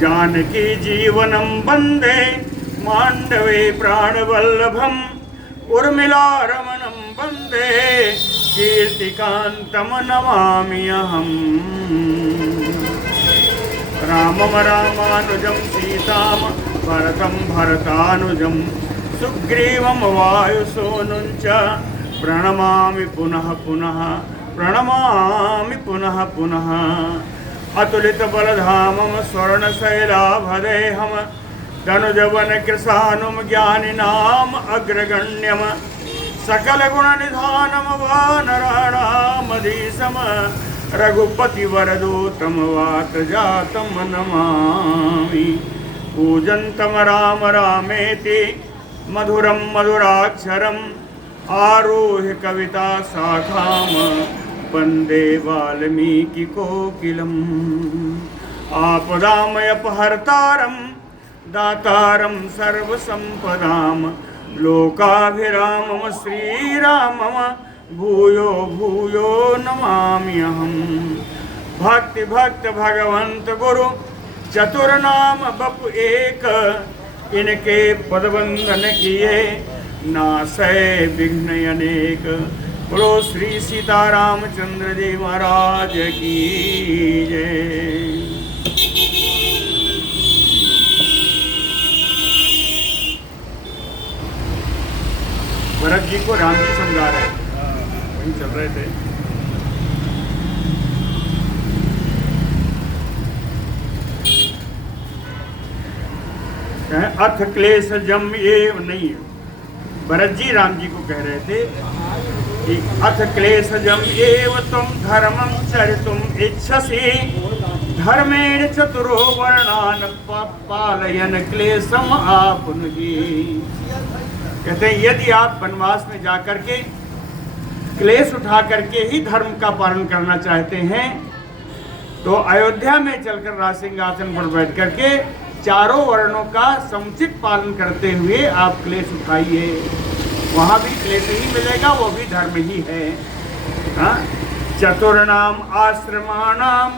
जानकी जीवनं वन्दे माण्डवे प्राणवल्लभम् उर्मिलारमणं वन्दे कीर्तिकान्तं नमामि अहम्। रामं रामानुजं सीतां भरतं भरतानुजं सुग्रीवं वायुसूनुं च प्रणमामि पुनः पुनः प्रणमामि पुनः पुनः। अतुलित बलधामं स्वर्णशैलाभदेहं धनुजवन कृशानुं ज्ञानिनाम् अग्रगण्यं सकलगुणनिधानं वानराणामधीशं रघुपतिवरदूतं वातजातं नमामि। पूजन्तं राम रामेति मधुरं मधुराक्षरम् आरुह्य कविता शाखां वन्दे वाल्मीकि कोकिलम्। आपदामयपहर्तारं दातारं सर्वसम्पदां लोकाभिरामं श्रीरामं भूयो भूयो नमामि अहम्। भक्ति भक्त भगवंत गुरु चतुर्नाम बपु एक, इनके पदवंदन किए नासै विघ्न अनेक। बोलो श्री सीतारामचंद्र जी महाराज की जय। भरत जी को राम जी समझा रहे थे, वहीं चल रहे थे। अथ क्लेश जम ये नहीं, भरत जी राम जी को कह रहे थे कि अथ क्लेश जम एव तुम धर्मं चरितुम इच्छसि धर्मेण चतुरो वर्णान पालयन क्लेशम आपनुहि। कहते हैं यदि आप वनवास में जाकर के क्लेश उठा करके ही धर्म का पालन करना चाहते हैं तो अयोध्या में चलकर राज सिंहासन पर बैठ करके चारों वर्णों का समुचित पालन करते हुए आप क्लेश उठाइए, वहां भी क्लेश ही मिलेगा, वो भी धर्म ही है। चतुर्णाम आश्रमाणाम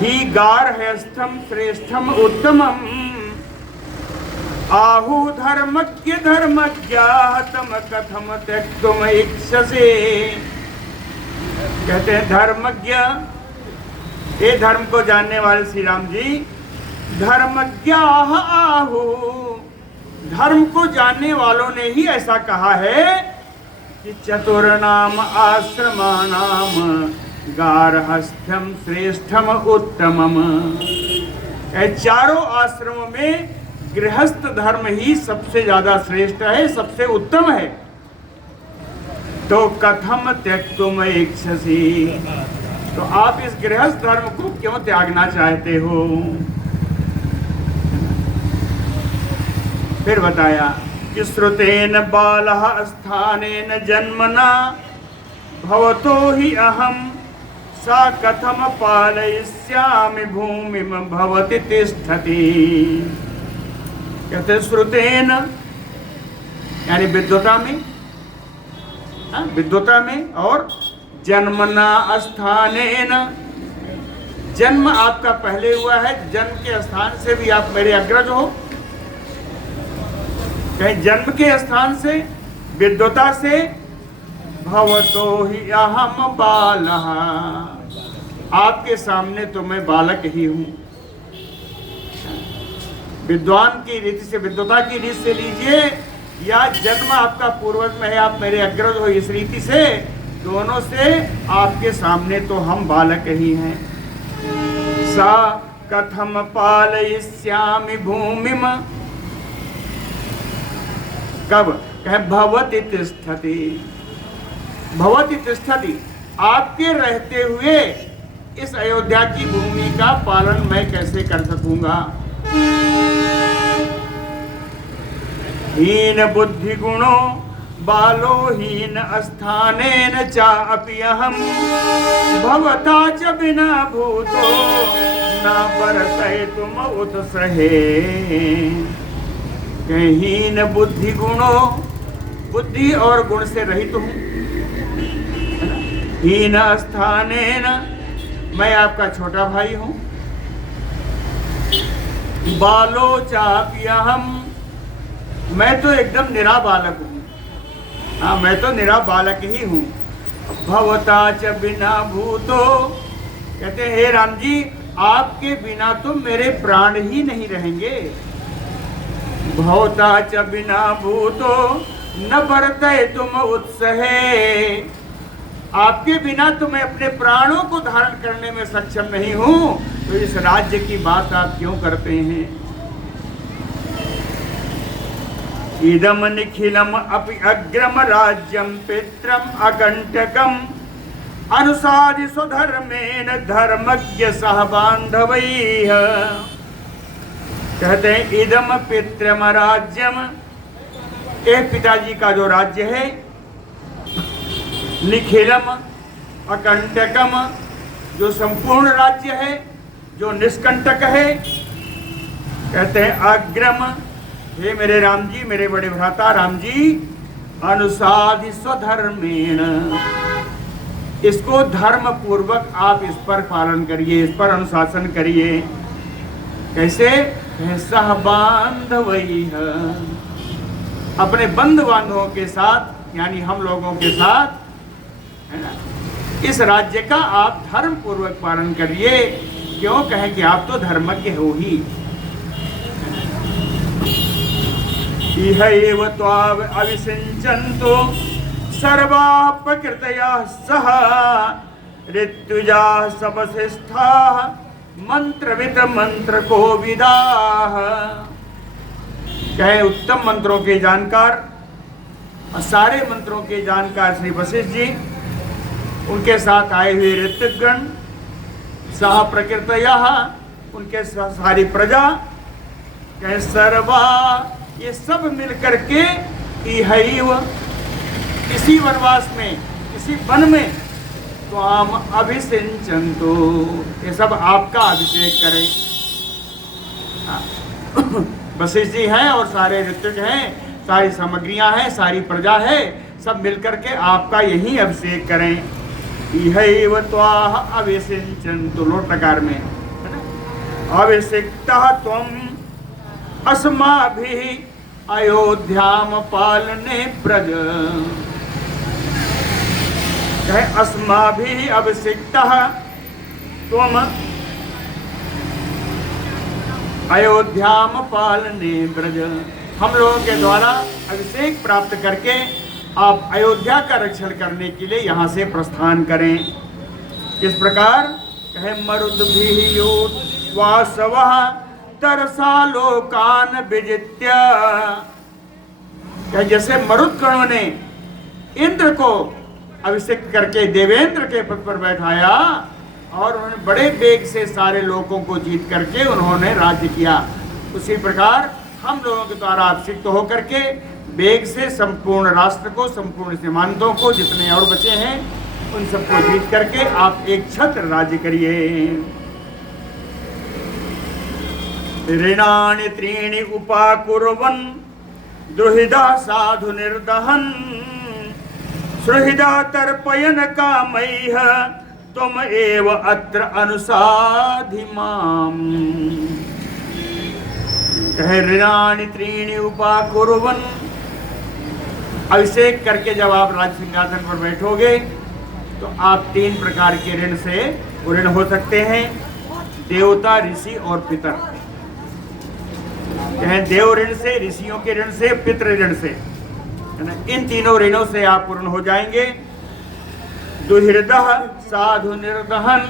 ही गार्हस्थ्यम श्रेष्ठम उत्तमम आहु धर्मज्ञ धर्मज्ञातम कथम त्यक्तुम इच्छसे। कहते हैं धर्मज्ञ, ये धर्म को जानने वाले श्री राम जी धर्मज्ञ आहु, धर्म को जानने वालों ने ही ऐसा कहा है कि चतुर्नाम आश्रमानाम गार्हस्थ्यम श्रेष्ठम उत्तमम। चारों आश्रमों में गृहस्थ धर्म ही सबसे ज्यादा श्रेष्ठ है, सबसे उत्तम है। तो कथम त्यक्तुम इच्छसि, तो आप इस गृहस्थ धर्म को क्यों त्यागना चाहते हो। फिर बताया कि श्रुतेन बालः स्थानेन जन्मना भवतो हि अहम सा कथम पालयिष्यामि भूमिम भवति तिष्ठति। कहते श्रुतेन यानी विद्वता में, विद्वता में, और जन्मना स्थानेन, जन्म आपका पहले हुआ है, जन्म के स्थान से भी आप मेरे अग्रज हो। कहीं जन्म के स्थान से, विद्वता से, भवतो ही अहम बालः, आपके सामने तो मैं बालक ही हूं। विद्वान की रीति से, विद्वता की रीति से लीजिए, या जन्म आपका पूर्वज में है, आप मेरे अग्रज हो, इस रीति से दोनों से आपके सामने तो हम बालक ही हैं। सा कथम पालयिष्यामि भूमिम, कब कहे भवति तिष्ठति, भवति तिष्ठति, आपके रहते हुए इस अयोध्या की भूमि का पालन मैं कैसे कर सकूंगा। हीन बुद्धि गुणो बालो हीन स्थानेन चापि अहम भवता च बिना भूतो न परसयितुम उत्सहे। हीन बुद्धि गुणो, बुद्धि और गुण से रहित हूँ। हीन स्थानेन मैं आपका छोटा भाई हूँ। बालो चापिया हम, मैं तो एकदम निरा बालक हूँ। हाँ, मैं तो निरा बालक ही हूँ। भवता च बिना भूतो, कहते हैं हे राम जी, आपके बिना तो मेरे प्राण ही नहीं रहेंगे। भवता च बिना भूतो न बरते तुम उत्सहे, आपके बिना तो मैं अपने प्राणों को धारण करने में सक्षम नहीं हूं, तो इस राज्य की बात आप क्यों करते हैं। इदम निखिलम अपि अग्रम राज्यम पित्रम अकंटकम अनुसारि स्वधर्मेण धर्मज्ञ सह बांधवैः। कहते हैं इदम पित्रम राज्यम, एक पिताजी का जो राज्य है, निखिलम अकंटकम, जो संपूर्ण राज्य है, जो निष्कंटक है। कहते हैं अग्रम, हे मेरे राम जी, मेरे बड़े भ्राता राम जी, अनुसाधि स्वधर्मेण, इसको धर्म पूर्वक आप इस पर पालन करिए, इस पर अनुशासन करिए। कैसे? सह बांधवैः, अपने बंधु बांधवों के साथ, यानी हम लोगों के साथ, है ना, इस राज्य का आप धर्म पूर्वक पालन करिए। क्यों? कहें कि आप तो धर्मज्ञ हो ही। इहैव त्वाव अविसिंचन्तो सर्वाः प्रकृतयः सह ऋत्विजाः सपसिष्ठाः मंत्रविद मंत्र को विदाः। कहे उत्तम मंत्रों के जानकार, सारे मंत्रों के जानकार श्री वशिष्ठ जी, उनके साथ आए हुए ऋत्विकगण, सह प्रकृतयः, उनके साथ सारी प्रजा, कहे सर्वा, ये सब मिलकर के इहैव, इसी वनवास में, इसी वन में, तो हम अभिषिंचन्तु, ये सब आपका अभिषेक करें। वशिष्ठ जी हैं और सारे ऋत्विक हैं, सारी सामग्रियां हैं, सारी प्रजा है, सब मिलकर के आपका यही अभिषेक करें। इहैव त्वाः अभिषिंचन्तु, लोट लकार में, है ना, अभिषिक्तः त्वम् अस्माभिः अयोध्याम पालने ब्रज। कहे अस्माभिः अभिषिक्तः त्वम् अयोध्याम पालने ब्रज, हम लोगों के द्वारा अभिषेक प्राप्त करके आप अयोध्या का रक्षण करने के लिए यहाँ से प्रस्थान करें। इस प्रकार कहे मरुद्भिः योऽश्वासवः तरसा लोकान विजित्य, जैसे मरुदगणों ने इंद्र को अभिषेक करके देवेंद्र के पद पर बैठाया और उन्होंने बड़े वेग से सारे लोगों को जीत करके उन्होंने राज्य किया, उसी प्रकार हम लोगों के द्वारा अभिषिक्त होकर के वेग से संपूर्ण राष्ट्र को, संपूर्ण सीमांतों को, जितने और बचे हैं उन सबको जीत करके आप एक छत्र राज्य करिए। ऋणानि त्रीणि उपाकुर्वन् दुहिदा साधु निर्दहन् सुहृदा तर्पयन् कामैः त्वम् एव अत्र अनुसाधि माम्। कहे ऋणानि त्रीणि उपाकुर्वन्, अभिषेक करके जब आप राज सिंहासन पर बैठोगे तो आप 3 प्रकार के ऋण से ऋण हो सकते हैं, देवता, ऋषि और पितर। कहें देव ऋण से, ऋषियों के ऋण से, पितृ ऋण से, है ना, इन तीनों ऋणों से आप पूर्ण हो जाएंगे। दुहिर्दः साधु निर्दहन,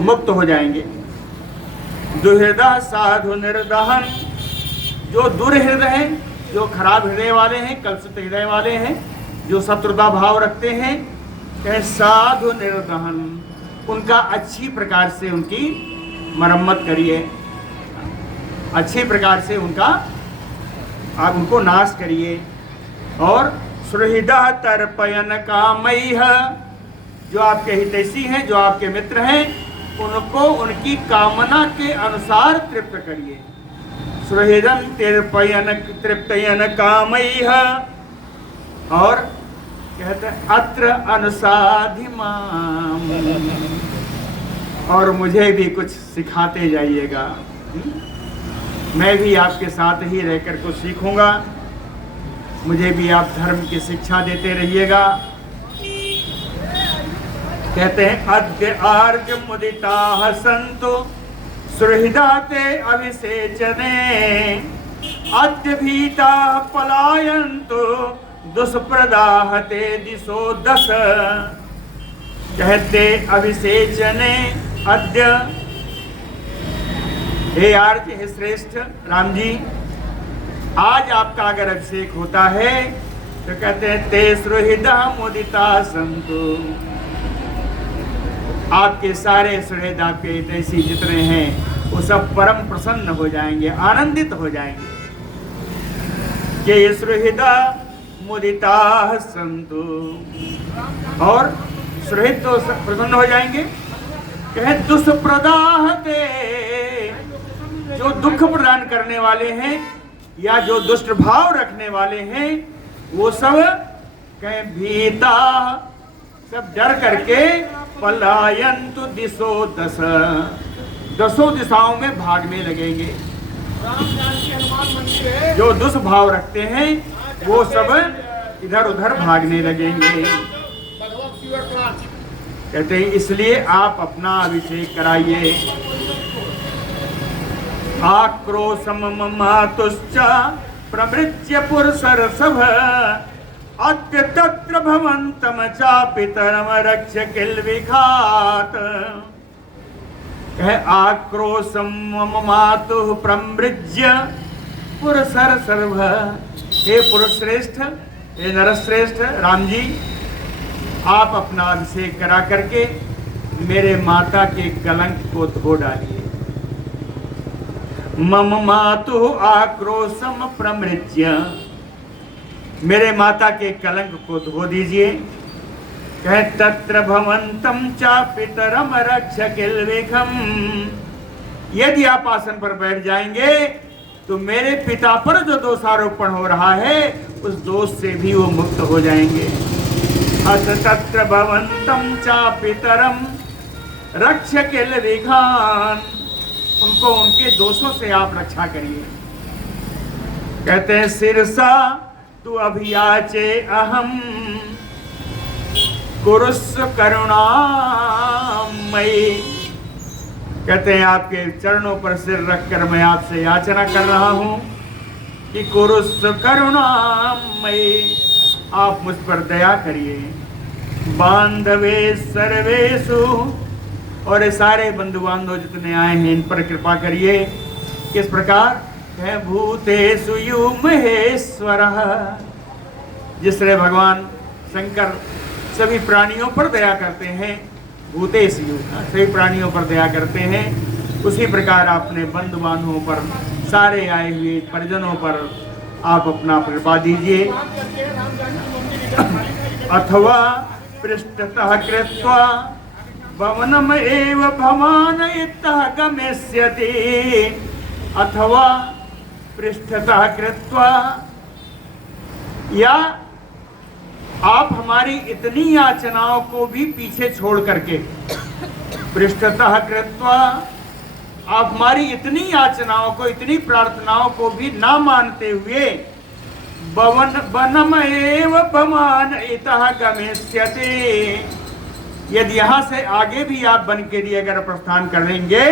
मुक्त हो जाएंगे। दुहिर्दः साधु निर्दहन, जो दुर्हृदय हैं, जो खराब हृदय वाले हैं, कलुषित हृदय वाले हैं, जो शत्रुता भाव रखते हैं, कहे साधु निर्दहन, उनका अच्छी प्रकार से उनकी मरम्मत करिए, अच्छी प्रकार से उनका आप उनको नाश करिए। और सुहृदः तर्पयन् कामैः, जो आपके हितैषी हैं, जो आपके मित्र हैं, उनको उनकी कामना के अनुसार तृप्त करिए। सुहृदं तर्पयन् तृप्तयन् कामैः, और कहते हैं अत्र अनुसाधि माम, और मुझे भी कुछ सिखाते जाइएगा, मैं भी आपके साथ ही रहकर कुछ सीखूंगा, मुझे भी आप धर्म की शिक्षा देते रहिएगा। कहते हैं अद्य आर्य मुदिता संतो सुहृदा ते अभिषेचने, अद्य भीता पलायन्तु दुष्प्रदाह ते दिशो दश। कहते अभिषेचने अद्य, हे आर्य, हे श्रेष्ठ राम जी, आज आपका अगर अभिषेक होता है तो कहते हैं ते सुहृदा मुदिता संतु, आपके सारे सुहृद, आपके हितैषी जितने हैं वो सब परम प्रसन्न हो जाएंगे, आनंदित हो जाएंगे। कि सुहृदा मुदिता संतु, और सुहृद तो प्रसन्न हो जाएंगे। कहे दुष्प्रदाह ते, जो दुख प्रदान करने वाले हैं या जो दुष्ट भाव रखने वाले हैं वो सब कहे भीता, सब डर करके पलायन्तु दिशो दश, दसों दिशाओं में भागने लगेंगे। जो दुष्भाव रखते हैं वो सब इधर उधर भागने लगेंगे। कहते हैं इसलिए आप अपना अभिषेक कराइए। आक्रोशम मातुश्च प्रमृज्य पुरसरसभ, अद्य तत्र भवन्तम चापितरम रक्ष किल विघात। आक्रोशम मातु प्रमृज्य पुरसरसभ, हे पुरुष श्रेष्ठ, हे नरश्रेष्ठ राम जी, आप अपना अभिषेक करा करके मेरे माता के कलंक को धो डालिए। मम मातु आक्रोशम प्रमृज्य, मेरे माता के कलंक को धो दीजिए। कहे तत्र भवन्तम चापितरम रक्ष किल विघम, यदि आप आसन पर बैठ जाएंगे तो मेरे पिता पर जो दोषारोपण हो रहा है उस दोष से भी वो मुक्त हो जाएंगे। अथ तत्र भवन्तम चापितरम रक्ष किल विघान, उनको उनके दोषों से आप रक्षा करिए। कहते हैं सिरसा तु अभियाचे अहम कुरुस्व करुणामयी, कहते हैं आपके चरणों पर सिर रखकर मैं आपसे याचना कर रहा हूं कि कुरुस्व करुणामयी, आप मुझ पर दया करिए। बांधवे सर्वेषु, और ये सारे बंधु बांधव जितने आए हैं इन पर कृपा करिए। किस प्रकार है भूतेषु यु महेश्वरः, जिस तरह भगवान शंकर सभी प्राणियों पर दया करते हैं, भूतेषु सभी प्राणियों पर दया करते हैं, उसी प्रकार अपने बंधु बांधवों पर, सारे आए हुए परिजनों पर आप अपना कृपा दीजिए। अथवा पृष्ठतः कृत्वा भवनम एव भवान इतः गमिष्यति, अथवा पृष्ठतः कृत्वा, या आप हमारी इतनी याचनाओं को भी पीछे छोड़ करके, पृष्ठतः कृत्वा, आप हमारी इतनी याचनाओं को, इतनी प्रार्थनाओं को भी ना मानते हुए वनम एव भवान इतः गमिष्यति, यदि यहाँ से आगे भी आप वन के लिए अगर प्रस्थान करेंगे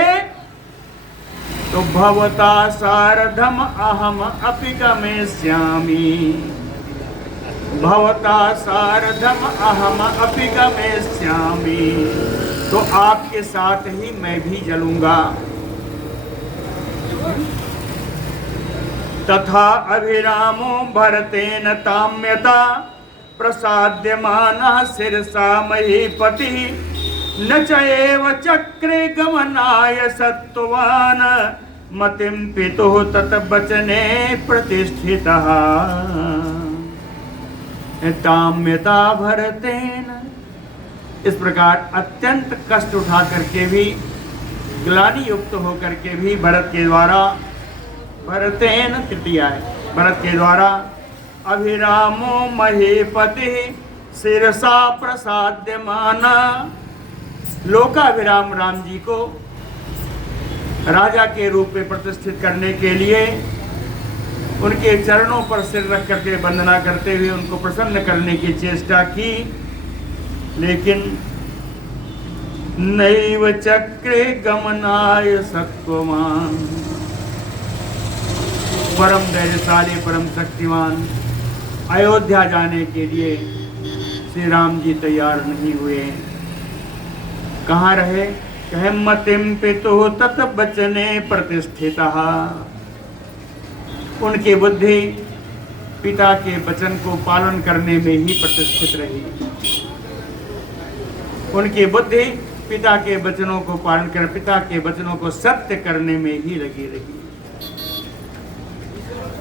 तो भवता सार्धम अहम अपि गमिष्यामि, भवता सार्धम अहम अपि गमिष्यामि, तो आपके साथ ही मैं भी चलूंगा। तथा अभिरामो भरतेन ताम्यता प्रसाद्यमानः शिरसा महीपतिः, न च एव चक्रे गमनाय सत्त्वान् मतिं पितुः तत् वचने प्रतिष्ठितः। ताम्यता भरतेन, इस प्रकार अत्यंत कष्ट उठा करके भी, ग्लानि युक्त होकर के भी भरत के द्वारा, भरतेन तृतीया है, भरत के द्वारा अभिरामो महीपति शिरसा प्रसाद्य माना। लोकाभिराम राम जी को राजा के रूप में प्रतिष्ठित करने के लिए उनके चरणों पर सिर रख करके वंदना करते हुए उनको प्रसन्न करने की चेष्टा की, लेकिन नैव चक्रे गमनाय सत्ववान। परम धैर्यशाली परम शक्तिमान अयोध्या जाने के लिए श्री राम जी तैयार नहीं हुए। कहाँ रहे? कहे मतिम पितु तत बचने प्रतिष्ठिता। उनकी बुद्धि पिता के वचन को पालन करने में ही प्रतिष्ठित रही। उनकी बुद्धि पिता के वचनों को पालन कर, पिता के वचनों को सत्य करने में ही लगी रही।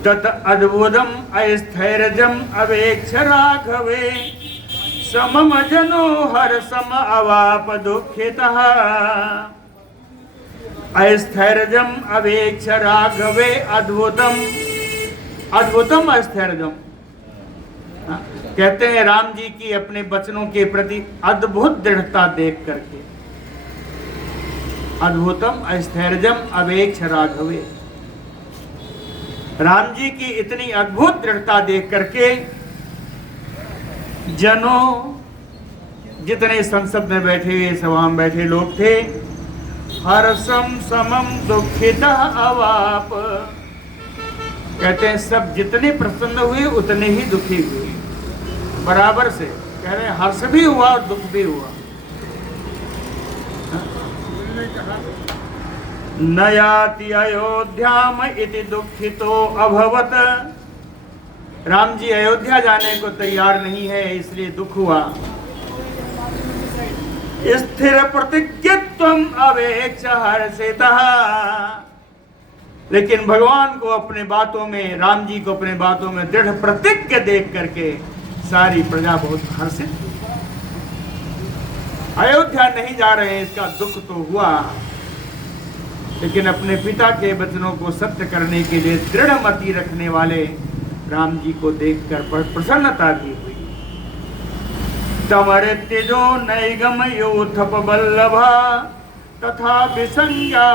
तत अद्भुतम अस्थैर्यम अवेक्ष राघवे समम जनो हर सम अवाप दुखितः। अस्थैर्यम अवेक्ष राघवे अद्भुतम, अद्भुतम अस्थैर्यम। कहते हैं राम जी की अपने वचनों के प्रति अद्भुत दृढ़ता देख करके, अद्भुतम अस्थैर्यम अवेक्ष राघवे। राम जी की इतनी अद्भुत दृढ़ता देख करके जनों, जितने संसद में बैठे हुए सभा में बैठे लोग थे, हर्षम समम दुखिता अवाप। कहते हैं सब जितने प्रसन्न हुए उतने ही दुखी हुए, बराबर से। कह रहे हैं हर्ष भी हुआ और दुख भी हुआ। नयाति अयोध्याम इति दुखितो अभवत। राम जी अयोध्या जाने को तैयार नहीं है, इसलिए दुख हुआ। स्थिर प्रतिज्ञत्वम अवेक्ष हर्षितः। लेकिन भगवान को अपने बातों में, राम जी को अपने बातों में दृढ़ प्रतिज्ञ देख करके सारी प्रजा बहुत हर्षित हुई। अयोध्या नहीं जा रहे हैं, इसका दुख तो हुआ, लेकिन अपने पिता के वचनों को सत्य करने के लिए दृढ़ मति रखने वाले राम जी को देखकर प्रसन्नता भी हुई। तमरित्यजो नैगम योथप बल्लभा तथा विसंज्ञा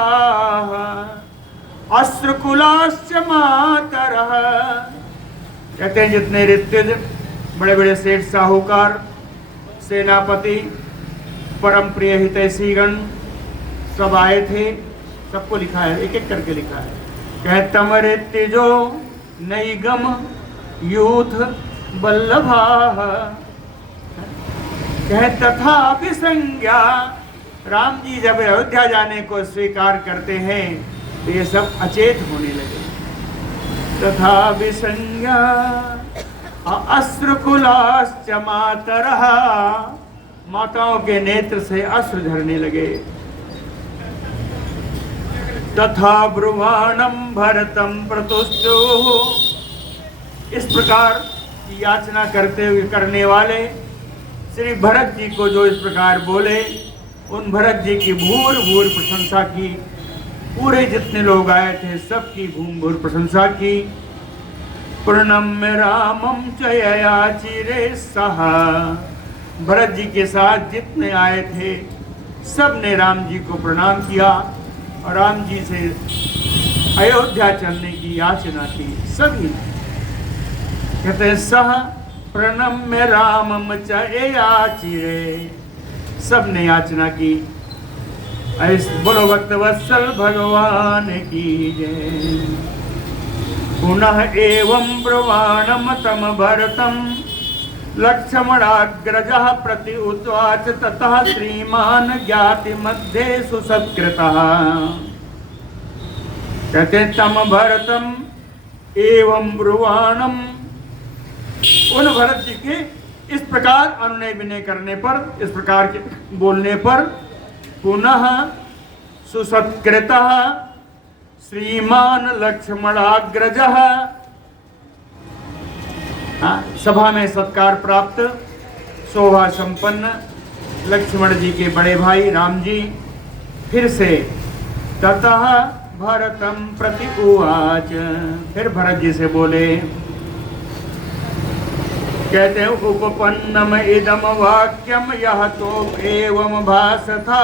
अश्रुकुलाश्च मातरः। कहते हैं जितने ऋत्विज, बड़े बड़े सेठ साहूकार, सेनापति, परम प्रिय हितैषीगण सब आए थे। सबको लिखा है, एक एक करके लिखा है। कहे तमरित्यजो नैगम यूथ बल्लभा। कहे तथा विसंज्ञा। राम जी जब अयोध्या जाने को स्वीकार करते हैं तो ये सब अचेत होने लगे। तथा विसंज्ञा अश्रुकुलाश्च मातरः। माताओं के नेत्र से अश्रु झरने लगे। तथा ब्रुवाणम भरतम प्रतुष्टो। इस प्रकार की याचना करते हुए करने वाले श्री भरत जी को जो इस प्रकार बोले, उन भरत जी की भूर भूर प्रशंसा की। पूरे जितने लोग आए थे सबकी भूम भूर प्रशंसा की। प्रणम्य रामम च ययाचिरे सह। भरत जी के साथ जितने आए थे सब ने राम जी को प्रणाम किया और राम जी से अयोध्या चलने की याचना की। सभी कहते हैं सह प्रणम्य रामम च ययाचिरे। सब ने याचना की। बोलो भक्त वत्सल भगवान की जय। पुनः एवं ब्रुवाणम तम भरतम लक्ष्मणाग्रजः प्रति उवाच ततः श्रीमान ज्ञाति मध्ये सुसत्कृतः। कहते तम भरतम एवं ब्रुवाणम। उन भरत जी के इस प्रकार अनुनय विनय करने पर, इस प्रकार के बोलने पर, पुनः सुसत्कृतः श्रीमान लक्ष्मणाग्रजः। सभा में सत्कार प्राप्त, शोभा संपन्न लक्ष्मण जी के बड़े भाई राम जी फिर से ततः भरतम प्रति उवाच। फिर भरत जी से बोले, कहते हैं उपपन्नम इदम वाक्यम यह तो एवं भासथा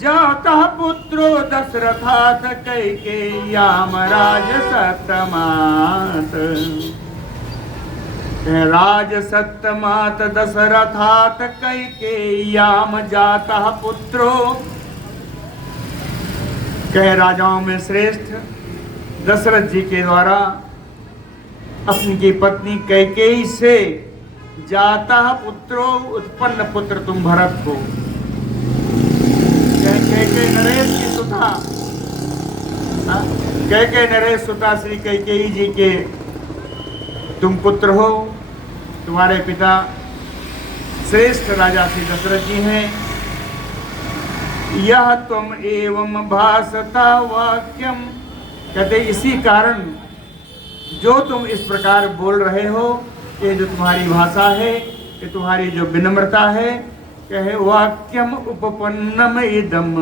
जातः पुत्रो दशरथात् कैकेय्याम राजसत्तमात्। राजसत्तमात् दशरथात् कैकेय्याम जातः पुत्रो। कह राजाओं में श्रेष्ठ दशरथ जी के द्वारा अपनी की पत्नी कैकेयी से जाता पुत्रो उत्पन्न पुत्र तुम भरत को। कैकेयी नरेश की सुता, कैकेयी नरेश सुता श्री कैकेयी जी के तुम पुत्र हो। तुम्हारे पिता श्रेष्ठ राजा श्री दशरथ जी हैं। यह तुम एवं भासता वाक्यम। कहते इसी कारण जो तुम इस प्रकार बोल रहे हो, ये जो तुम्हारी भाषा है, ये तुम्हारी जो विनम्रता है, कहे वाक्यम उपपन्नम इदम,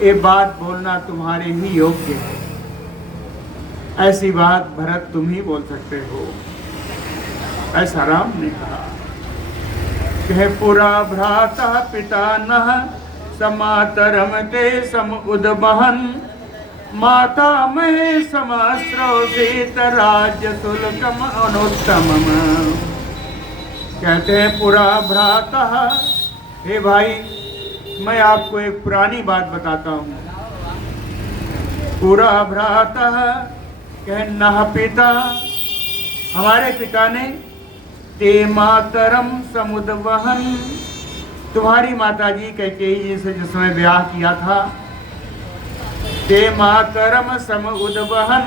ये बात बोलना तुम्हारे ही योग्य है। ऐसी बात भरत तुम ही बोल सकते हो, ऐसा राम ने कहा। कहे पुरा भ्राता पिता नः समातरम ते सम उदबहन माता महे समाश्रवसीत राज्य शुल्कम अनुत्तमम। कहते हैं पुरा भ्राता। हे भाई, मैं आपको एक पुरानी बात बताता हूँ। पुरा भ्राता कह नह पिता, हमारे पिता ने ते मातरम समुद्वहन, तुम्हारी माता जी कैकेयी जी से जिस समय ब्याह किया था, ते मातरम सम उद्वहन,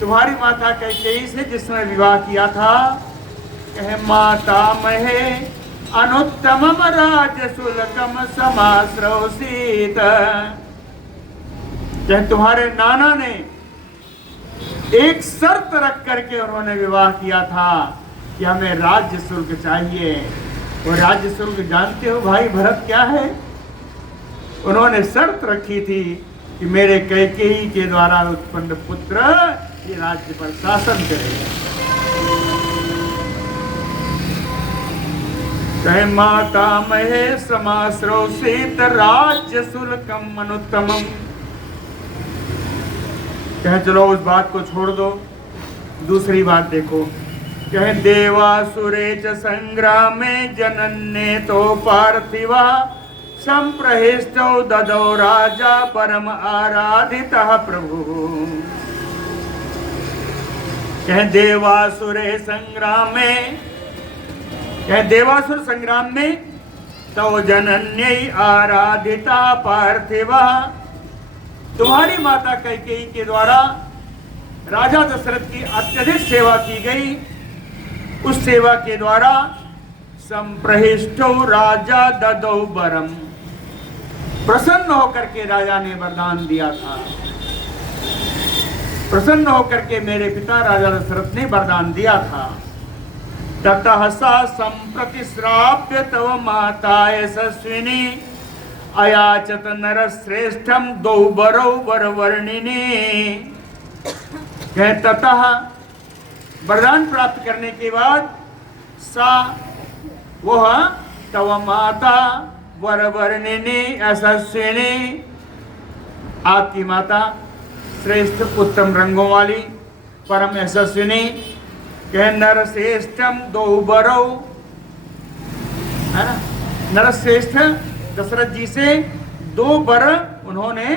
तुम्हारी माता कैकेयी से जिस समय विवाह किया था, कहे माता महे अनुत्तमम राजशुल्कम समाश्रवसीत। कहे तुम्हारे नाना ने एक शर्त रख करके उन्होंने विवाह किया था कि हमें राज्य शुल्क चाहिए। और राज्य शुल्क जानते हो भाई भरत क्या है? उन्होंने शर्त रखी थी कि मेरे कैकेयी के द्वारा उत्पन्न पुत्र ये राज्य पर शासन करेगा। कहे माता महे समाश्रवसीत राज्य शुल्कम अनुत्तमम। कहे चलो उस बात को छोड़ दो, दूसरी बात देखो। कहे देवासुरे च संग्रामे जनन्ये तो पार्थिवा संप्रहिष्टौ ददौ राजा परम आराधितः प्रभु। कहे देवासुरे संग्राम में, कहे देवासुर संग्राम में तो जनन्यै आराधिता पार्थिवा, तुम्हारी माता कैकेयी के द्वारा राजा दशरथ की अत्यधिक सेवा की गई। उस सेवा के द्वारा संप्रहिष्टौ राजा ददौ वरम, प्रसन्न होकर के राजा ने वरदान दिया था। प्रसन्न होकर के मेरे पिता राजा दशरथ ने वरदान दिया था। ततः सा संप्रति श्राव्य तव माता यशस्विनी अयाचत नरश्रेष्ठम दौ वरौ वरवर्णिनी। ततः वरदान प्राप्त करने के बाद सा वह तव माता वरवर्णिनी यशस्विनी, आपकी माता श्रेष्ठ उत्तम रंगों वाली परम यशस्विनी, कह नरश्रेष्ठम दो वरौ, है ना, नरश्रेष्ठ दशरथ जी से दो वर उन्होंने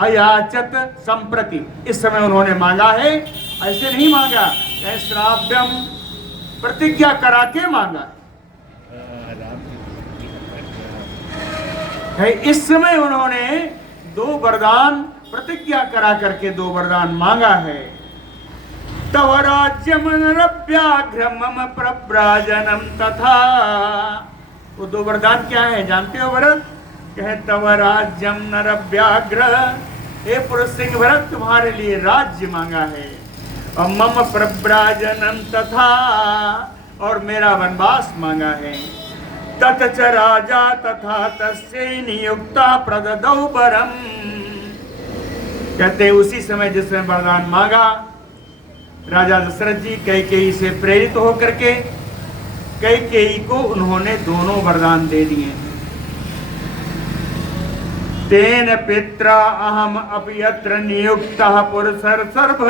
अयाचत संप्रति, इस समय उन्होंने मांगा है, ऐसे नहीं मांगा, श्राव्यम प्रतिज्ञा करा के मांगा है। इस समय उन्होंने दो वरदान प्रतिज्ञा करा करके दो वरदान मांगा है। तव राज्यम नरव्याघ्र मम प्रव्राजनम तथा, वो दो वरदान क्या है जानते हो भरत? कहे तव राज्यम नरव्याघ्र, हे पुरुष सिंह भरत तुम्हारे लिए राज्य मांगा है, और मम प्रव्राजनम तथा, और मेरा वनवास मांगा है। तत च राजा तथा तस्यै नियुक्ता प्रददौ वरम, कहते उसी समय जिसने वरदान मांगा राजा दशरथ जी कैकेयी से प्रेरित होकर के कैकेयी को उन्होंने दोनों वरदान दे दिए। तेन पित्रा अहम अपि यत्र नियुक्तः पुरुषर सर्व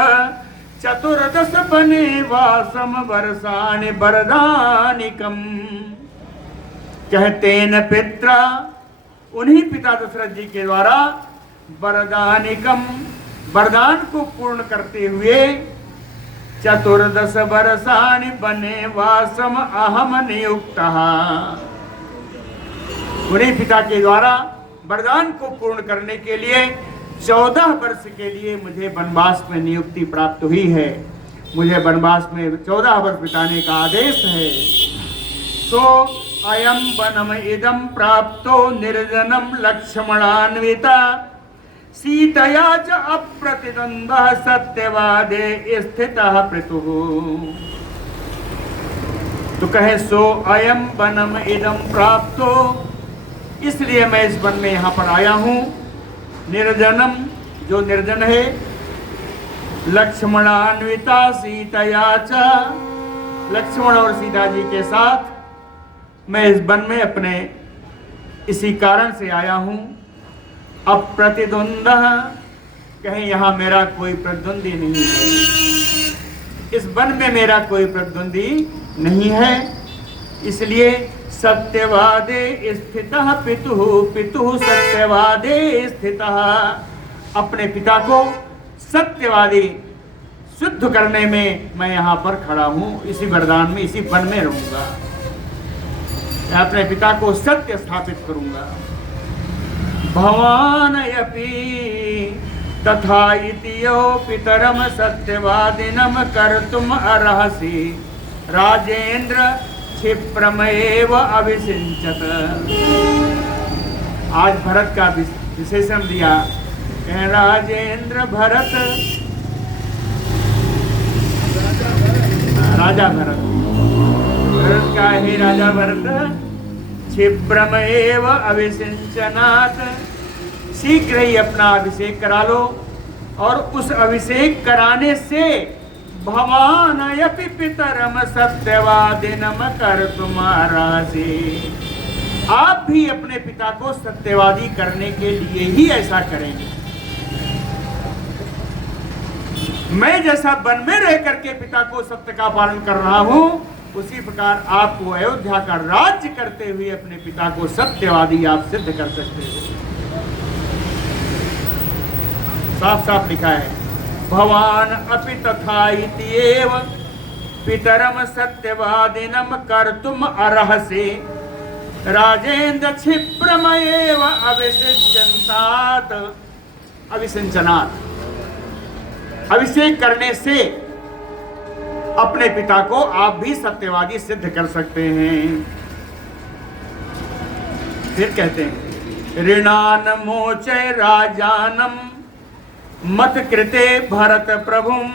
चतुर्दश बने वासम वर्षाणि वरदानिकम। कहते न पित्रा, उन्हीं पिता दशरथ जी के द्वारा वरदानिकम, वरदान को पूर्ण करते हुए चतुर्दश वर्षाणि बने वासम अहम नियुक्तः, उन्हीं पिता के द्वारा वरदान को पूर्ण करने के लिए 14 वर्ष के लिए मुझे वनवास में नियुक्ति प्राप्त हुई है। मुझे वनवास में 14 वर्ष बिताने का आदेश है। सो अयम वनम इदम प्राप्तो निर्जनम लक्ष्मणान्विता सीतया च अप्रतिद्वंद्वः सत्यवादे स्थितः पृथुः। तो कहे सो अयम वनम इदम प्राप्तो, इसलिए मैं इस वन में यहाँ पर आया हूँ। निर्जनम, जो निर्जन है, लक्ष्मणान्विता सीतया च, लक्ष्मण और सीता जी के साथ मैं इस वन में अपने इसी कारण से आया हूँ। अप्रतिद्वंद्वः, कहीं यहाँ मेरा कोई प्रतिद्वंदी नहीं है, इस वन में मेरा कोई प्रतिद्वंदी नहीं है। इसलिए सत्यवादे स्थितः पितुः, पितुः सत्यवादे स्थितः, अपने पिता को सत्यवादी शुद्ध करने में मैं यहाँ पर खड़ा हूँ। इसी वरदान में, इसी वन में रहूँगा, मैं अपने पिता को सत्य स्थापित करूँगा। भवानयपि तथा इतियो पितरम सत्यवादिनम कर्तुम अर्हसि राजेंद्र क्षिप्रमेव अभिषिंचत। आज भरत का विशेषण दिया, कह राजेंद्र भरत, राजा भरत, भरत का हे राजा भरत, क्षिप्रमेव अभिषिंचनात्, शीघ्र ही अपना अभिषेक करा लो। और उस अभिषेक कराने से भवानयपि पितरम सत्यवादिनम कर्तुम अर्हसि, आप भी अपने पिता को सत्यवादी करने के लिए ही ऐसा करेंगे। मैं जैसा वन में रह करके पिता को सत्य का पालन कर रहा हूं, उसी प्रकार आपको अयोध्या का राज्य करते हुए अपने पिता को सत्यवादी आप सिद्ध कर सकते हो। साफ साफ लिखा है, भवान अपि तथा इत्येव पितरम सत्यवादिनम कर्तुम अर्हसि राजेंद्र क्षिप्रमेव अभिषिंचनात्, अभिषिंचनात्, अभिषेक करने से अपने पिता को आप भी सत्यवादी सिद्ध कर सकते हैं। फिर कहते हैं, ऋणान मोचय राजानम मत कृते भरत प्रभुम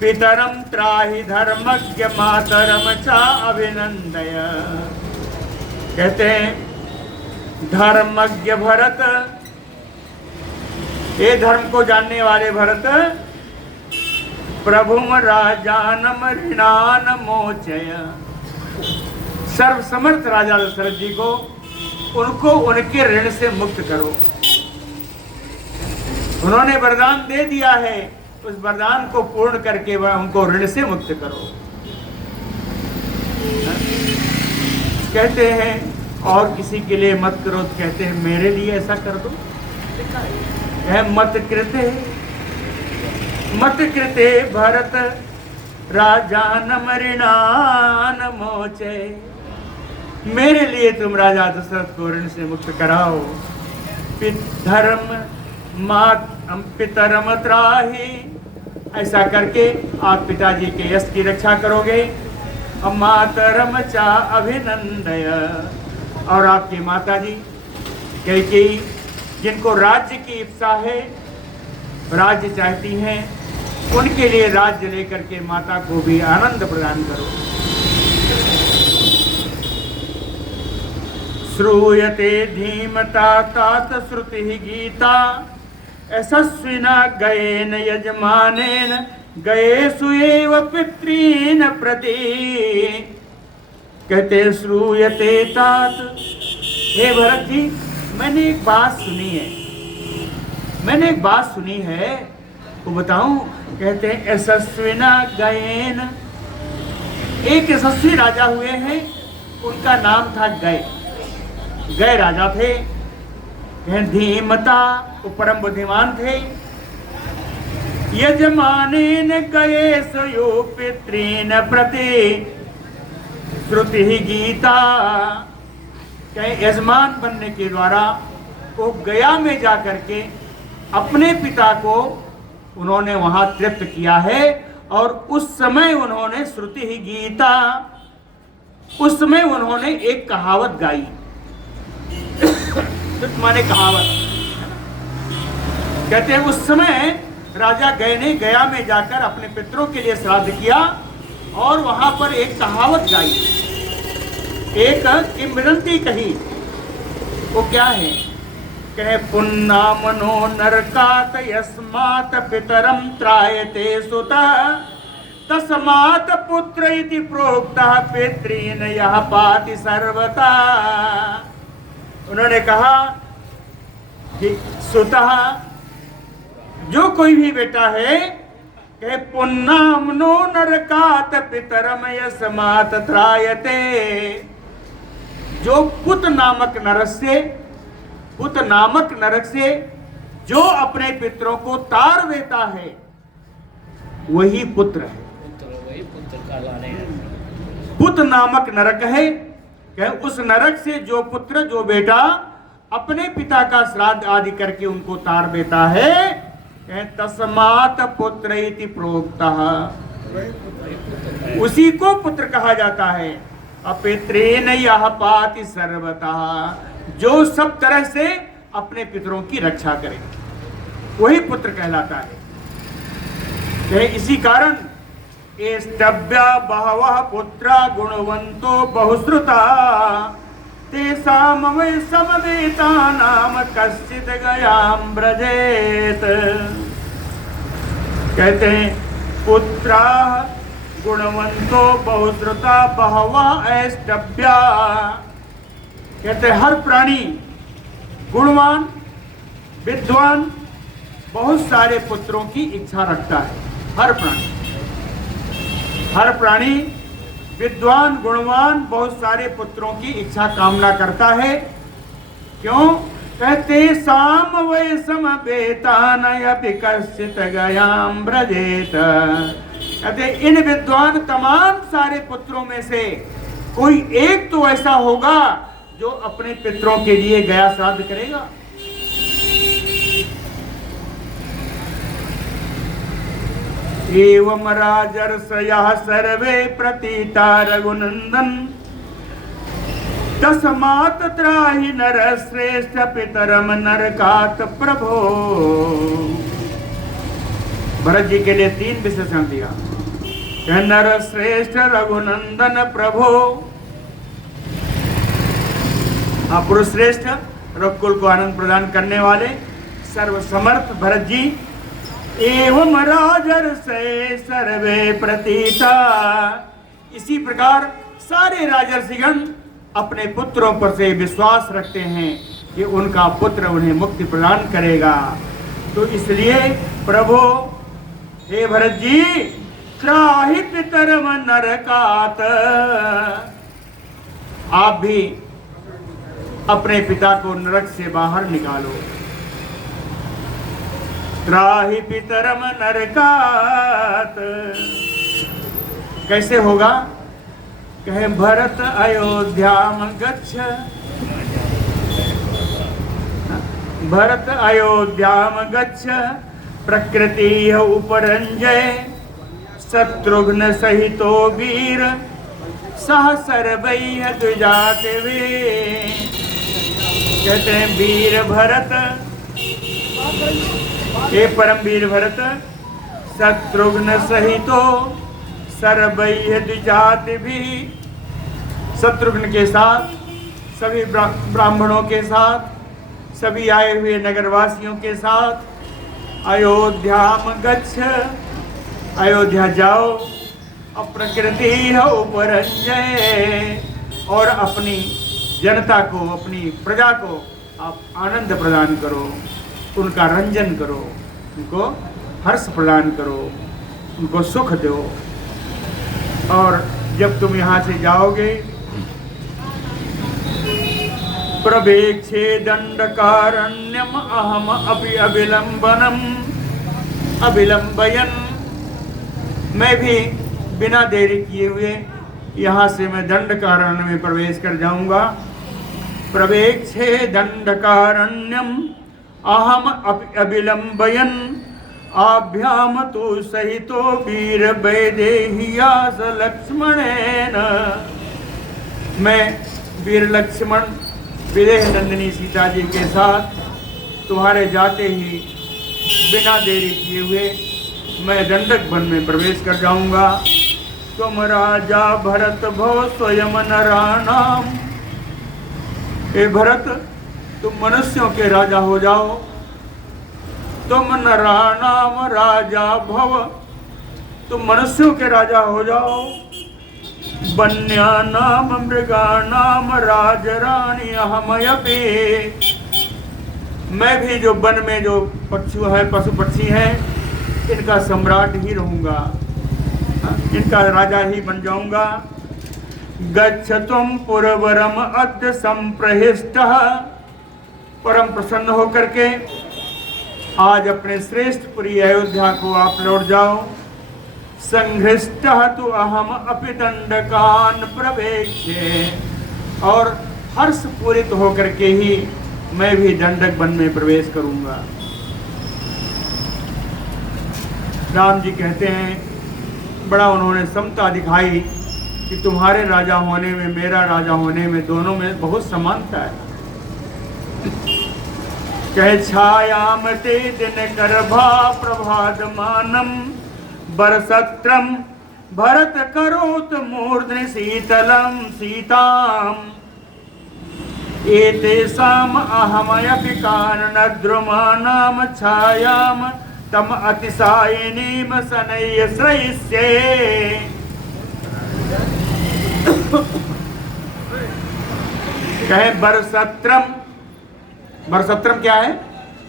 पितरम त्राहि धर्मज्ञ मातरम चा अभिनंदय। कहते हैं, धर्मज्ञ भरत, ये धर्म को जानने वाले भरत, प्रभुम राजानम ऋणान मोचय, सर्वसमर्थ राजा दशरथ जी को, उनको उनके ऋण से मुक्त करो। उन्होंने वरदान दे दिया है, उस वरदान को पूर्ण करके वह उनको ऋण से मुक्त करो। कहते हैं और किसी के लिए मत करो, तो कहते हैं मेरे लिए ऐसा कर दो। मत कृते भरत राजानम ऋणान मोचे, मेरे लिए तुम राजा दशरथ को ऋण से मुक्त कराओ। पितरम त्राहि, ऐसा करके आप पिताजी के यश की रक्षा करोगे। मातरम चा अभिनंदय, और आपकी माताजी कैकेयी, जिनको राज्य की इच्छा है, राज्य चाहती हैं, उनके लिए राज्य लेकर के माता को भी आनंद प्रदान करो। श्रूयते धीमता तात श्रुति गीता यशस्विना गयेन यजमानेन गयेषु एव पितॄन् प्रति। कहते श्रूयते तात, हे भरत जी मैंने एक बात सुनी है, वो बताऊं? कहते हैं यशस्विना गयेन, एक यशस्वी राजा हुए हैं, उनका नाम था गय राजा थे। धीमता, वो परम बुद्धिमान थे। यजमानेन गये सयो पितॄन प्रति श्रुति गीता, कहे यजमान बनने के द्वारा वो गया में जाकर के अपने पिता को उन्होंने वहां तृप्त किया है। और उस समय उन्होंने श्रुति ही गीता, उस समय उन्होंने एक कहावत गाई। माने कहावत, कहते हैं उस समय राजा गय ने गया में जाकर अपने पितरों के लिए श्राद्ध किया और वहां पर एक कहावत गाई, एक किंवदंती कही। वो क्या है? कहे पुन्ना मनो नरकात यस्मात् पितरम त्रायते सुतः तस्मात् पुत्र इति प्रोक्तः पितॄन् यः पाति सर्वथा। उन्होंने कहा कि सुतः, जो कोई भी बेटा है, कहे पुन्नाम नो नरकात पितरम यस्मात् त्रायते, जो पुत नामक नरक से जो अपने पितरों को तार देता है वही पुत्र है। पुत नामक नरक है, कहे उस नरक से जो पुत्र, जो बेटा अपने पिता का श्राद्ध आदि करके उनको तार देता है, कहे तस्मात् पुत्र इति प्रोक्तः, उसी को पुत्र कहा जाता है। अपितॄन् यः पाति सर्वतः, जो सब तरह से अपने पितरों की रक्षा करे वही पुत्र कहलाता है। इसी कारण एस्तव्या बहवः पुत्रा गुणवंतो बहुश्रुता तेषां वै समवेतानां कश्चित् गयां व्रजेत। कहते हैं पुत्रा गुणवंतो बहुश्रुता बहवः एस्तव्या, कहते हर प्राणी गुणवान विद्वान बहुत सारे पुत्रों की इच्छा रखता है। हर प्राणी विद्वान गुणवान बहुत सारे पुत्रों की इच्छा कामना करता है। क्यों? कहते साम वै समवेतानयपि कश्चित् गयां व्रजेत, कहते इन विद्वान तमाम सारे पुत्रों में से कोई एक तो ऐसा होगा जो अपने पितरों के लिए गया श्राद्ध करेगा। एवं राजर्षयः सर्वे प्रतीता रघुनंदन तस्मात् त्राहि नरश्रेष्ठ पितरम नरकात् प्रभो। भरत जी के लिए 3 विशेषण दिया। नरश्रेष्ठ रघुनंदन प्रभो, पुरुष श्रेष्ठ रघुकुल को आनंद प्रदान करने वाले सर्वसमर्थ भरत जी। एवं राजर्षय सर्वे प्रतीता, इसी प्रकार सारे राजर्षिगण अपने पुत्रों पर से विश्वास रखते हैं कि उनका पुत्र उन्हें मुक्ति प्रदान करेगा। तो इसलिए प्रभु हे भरत जी, त्राहि पितरम नरकात्, आप भी अपने पिता को नरक से बाहर निकालो। त्राहि पितरम नरकात्, कैसे होगा? कहे भरत अयोध्याम गच्छ, भरत अयोध्याम गच्छ प्रकृति उपरंजय शत्रुघ्न सहितो वीर सह सर्वैः द्विजातिवे। कहते हैं वीर भरत, हे परम वीर भरत, शत्रुघ्न सहितो सर्वैः द्विजातिभिः, शत्रुघ्न के साथ, सभी ब्राह्मणों के साथ, सभी आए हुए नगरवासियों के साथ अयोध्याम गच्छ, अयोध्या जाओ। अप्रकृति उपरंजय, और अपनी जनता को, अपनी प्रजा को आप आनंद प्रदान करो, उनका रंजन करो, उनको हर्ष प्रदान करो, उनको सुख दो। और जब तुम यहाँ से जाओगे, प्रवेक्षे दंडकारण्यम अहम अपि अविलंबयन, मैं भी बिना देरी किए हुए यहाँ से मैं दंडकारण्य में प्रवेश कर जाऊंगा। प्रवेक्षे दंडकारण्यम अहम अपि अविलंबयन आभ्याम तो सहितो वीर वैदेहिया स लक्ष्मणेन, मैं वीर लक्ष्मण विदेह नंदिनी सीता जी के साथ तुम्हारे जाते ही बिना देरी किए हुए मैं दंडक वन में प्रवेश कर जाऊंगा। तुम राजा भरत भव स्वयं नराणाम, हे भरत तुम मनुष्यों के राजा हो जाओ। तुम नराणाम राजा भव, तुम मनुष्यों के राजा हो जाओ। वन्यानाम मृगाणाम राजरानी अहमयपि, मैं भी जो वन में जो पक्षु है, पशु पक्षी हैं, इनका सम्राट ही रहूंगा, इनका राजा ही बन जाऊंगा। गच्छतुम पुरवरम अद्य संप्रहिष्टः, परम प्रसन्न होकर के आज अपने श्रेष्ठ पुरी अयोध्या को आप लौट जाओ। संघृष्टः तु अहम अपि दंडकान प्रवेक्षे, और हर्ष पूरित होकर के ही मैं भी दंडक वन में प्रवेश करूंगा। राम जी कहते हैं बड़ा उन्होंने समता दिखाई कि तुम्हारे राजा होने में, मेरा राजा होने में, दोनों में बहुत समानता है। कहे छायाम ते दिन गर्भा प्रभादमानम बरसत्रम भरत करोत मूर्धनि शीतलम सीताम, एतेषाम अहमयपि काननद्रुमाणाम छायाम तम अतिशायिनीम शनैः श्रयिष्ये। कहे बरसत्रम, बरसत्रम क्या है?